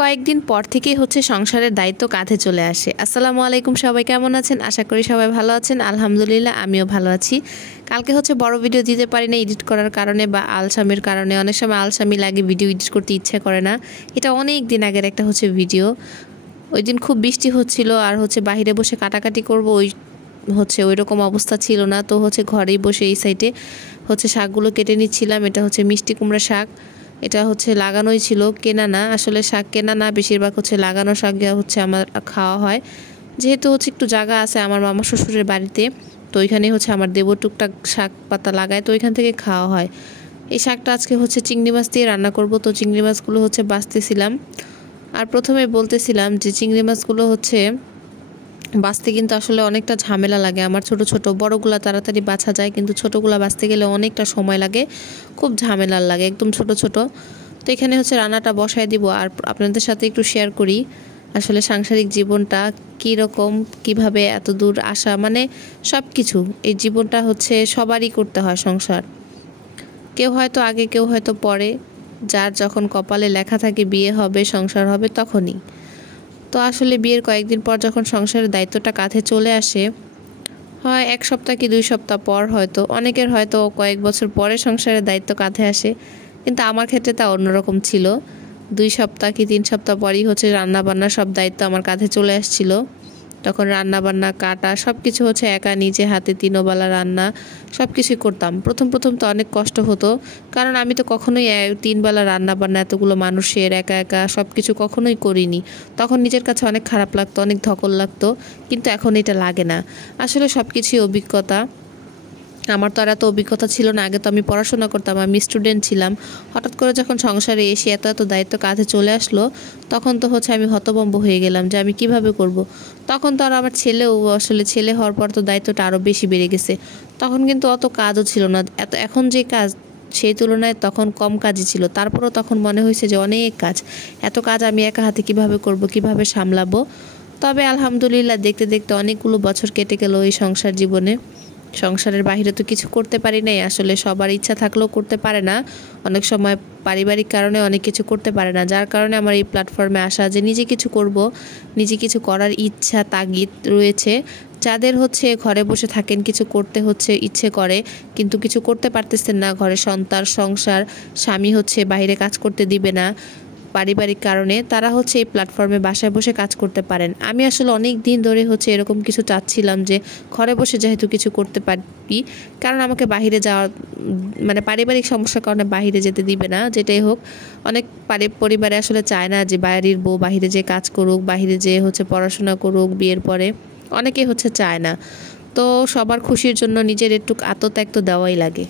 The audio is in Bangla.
কয়েকদিন পর থেকেই হচ্ছে সংসারের দায়িত্ব কাঁধে চলে আসে। আসসালামু আলাইকুম, সবাই কেমন আছেন? আশা করি সবাই ভালো আছেন। আলহামদুলিল্লাহ, আমিও ভালো আছি। কালকে হচ্ছে বড় ভিডিও দিতে পারি না এডিট করার কারণে বা আলসামির কারণে। অনেক সময় আলসামি লাগে, ভিডিও এডিট করতে ইচ্ছা করে না। এটা অনেক দিন আগের একটা হচ্ছে ভিডিও। ওই দিন খুব বৃষ্টি হচ্ছিল আর হচ্ছে বাইরে বসে কাটাকাটি করব, ওই রকম অবস্থা ছিল না। তো হচ্ছে ঘরেই বসে এই সাইডে হচ্ছে শাকগুলো কেটে নিচ্ছিলাম। এটা হচ্ছে মিষ্টি কুমড়া শাক। এটা হচ্ছে লাগানোই ছিল, কেনা না। আসলে শাক কেনা না, বেশিরভাগ হচ্ছে লাগানো শাক হচ্ছে আমার খাওয়া হয়। যেহেতু হচ্ছে একটু জায়গা আছে আমার মামা শ্বশুরের বাড়িতে, তো ওইখানে হচ্ছে আমার দেবর টুকটাক শাক পাতা লাগায়, তো ওইখান থেকে খাওয়া হয়। এই শাকটা আজকে হচ্ছে চিংড়ি মাছ দিয়ে রান্না করব। তো চিংড়ি মাছগুলো হচ্ছে বাছতেছিলাম। আর প্রথমে বলতেছিলাম যে চিংড়ি মাছগুলো হচ্ছে বাছতে কিন্তু আসলে অনেকটা ঝামেলা লাগে। আমার ছোট ছোট, বড়গুলা তাড়াতাড়ি বাছা যায়, কিন্তু ছোটোগুলা বাছতে গেলে অনেকটা সময় লাগে, খুব ঝামেলার লাগে, একদম ছোট ছোট। তো এখানে হচ্ছে রান্নাটা বসায় দিব আর আপনাদের সাথে একটু শেয়ার করি আসলে সাংসারিক জীবনটা কীরকম, কিভাবে এত দূর আসা, মানে সব কিছু। এই জীবনটা হচ্ছে সবারই করতে হয় সংসার। কেউ হয়তো আগে, কেউ হয়তো পরে। যার যখন কপালে লেখা থাকে বিয়ে হবে, সংসার হবে, তখনই। তো আসলে বিয়ের কয়েকদিন পর যখন সংসারের দায়িত্বটা কাঁধে চলে আসে, হয় 1 সপ্তাহ কি 2 সপ্তাহ পর, হয়তো অনেকের হয়তো কয়েক বছর পরে সংসারের দায়িত্ব কাঁধে আসে, কিন্তু আমার ক্ষেত্রে তা অন্যরকম ছিল। 2 সপ্তাহ কি 3 সপ্তাহ পরই হচ্ছে রান্না বান্না সব দায়িত্ব আমার কাঁধে চলে আসছিল। তখন রান্না বান্না কাটা সব কিছু হচ্ছে একা নিজে হাতে 3 বেলা রান্না সব কিছুই করতাম। প্রথম তো অনেক কষ্ট হতো, কারণ আমি তো কখনোই 3 বেলা রান্না বান্না এতগুলো মানুষের একা একা সব কিছু কখনোই করিনি। তখন নিজের কাছে অনেক খারাপ লাগতো, অনেক ধকল লাগতো, কিন্তু এখন এটা লাগে না। আসলে সব কিছুই অভিজ্ঞতা। আমার তো আর এত অভিজ্ঞতা ছিল না, আগে তো আমি পড়াশোনা করতাম, আমি স্টুডেন্ট ছিলাম। হঠাৎ করে যখন সংসারে এসে এত দায়িত্ব কাঁধে চলে আসলো, তখন তো হচ্ছে আমি হতভম্ব হয়ে গেলাম যে আমি কিভাবে করব। তখন তো আর আমার ছেলেও, আসলে ছেলে হওয়ার পর তো দায়িত্বটা আরও বেশি বেড়ে গেছে। তখন কিন্তু অত কাজও ছিল না, এখন যে কাজ সেই তুলনায় তখন কম কাজই ছিল। তারপরও তখন মনে হয়েছে যে অনেক কাজ, এত কাজ আমি একা হাতে কিভাবে করব, কিভাবে সামলাবো। তবে আলহামদুলিল্লাহ, দেখতে দেখতে অনেকগুলো বছর কেটে গেল এই সংসার জীবনে। সংসারের বাইরে তো কিছু করতে পারি নাই, আসলে সবার ইচ্ছা থাকলেও করতে পারে না। অনেক সময় পারিবারিক কারণে অনেক কিছু করতে পারে না, যার কারণে আমার এই প্ল্যাটফর্মে আসা যে নিজে কিছু করব, নিজে কিছু করার ইচ্ছা তাগিদ রয়েছে। যাদের হচ্ছে ঘরে বসে থাকেন, কিছু করতে হচ্ছে ইচ্ছে করে, কিন্তু কিছু করতে পারতেছেন না, ঘরে সন্তান সংসার, স্বামী হচ্ছে বাইরে কাজ করতে দিবে না পারিবারিক কারণে, তারা হচ্ছে এই প্ল্যাটফর্মে বাসায় বসে কাজ করতে পারেন। আমি আসলে অনেক দিন ধরে হচ্ছে এরকম কিছু চাচ্ছিলাম যে ঘরে বসে যেহেতু কিছু করতে পারি, কারণ আমাকে বাইরে যাওয়া, মানে পারিবারিক সমস্যার কারণে বাইরে যেতে দিবে না। যেটাই হোক, অনেক পরিবারে আসলে চায় না যে বাইরের বউ বাইরে যে কাজ করুক, বাইরে যে হচ্ছে পড়াশোনা করুক বিয়ের পরে, অনেকেই হচ্ছে চায় না। তো সবার খুশির জন্য নিজের একটু আত্মত্যাগ তো দেওয়াই লাগে।